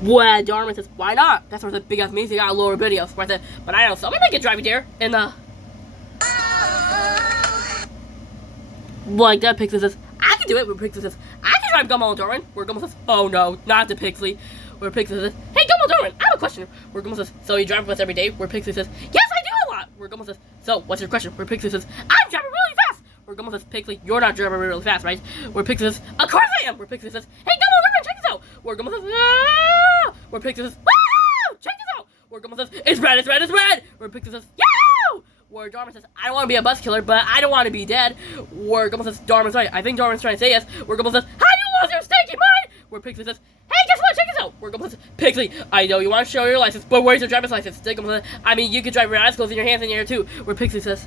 Well, Darman says, why not? That's sort of big ass means you got lower videos. Where I said, but I don't, so we make it drive you there. And, like that Pixie says, I can do it. Where Pixie says, I can drive Gumball and Darman. Where Gumball says, oh no, not the Pixie. Where Pixie says, hey Gumball Darman, I have a question. Where Gumball says, so you drive with us every day? Where Pixie says, yes I do a lot. Where Gumball says, so what's your question? Where Pixie says, I'm driving really fast. Where Gumball says, Pixie, you're not driving really fast, right? Where Pixie says, of course I am. Where Pixie says, hey Gumball Darman, check this out. Where Gumball says, ah! Where Pixie says, wow, check this out. Where Gumball says, it's red, it's red, it's red. Where Pixie says, yo! Where Darman says, I don't want to be a bus killer, but I don't want to be dead. Where Gumball says, Darman's right. I think Darman's trying to say yes. Where Gumball says, how do you lost your stinking mind? Where Pixie says, hey, guess what? Check this out. Where Gumball says, Pixie, I know you want to show your license, but where's your driver's license? Gumball says, I mean, you can drive your eyes closed in your hands in your ear too. Where Pixie says,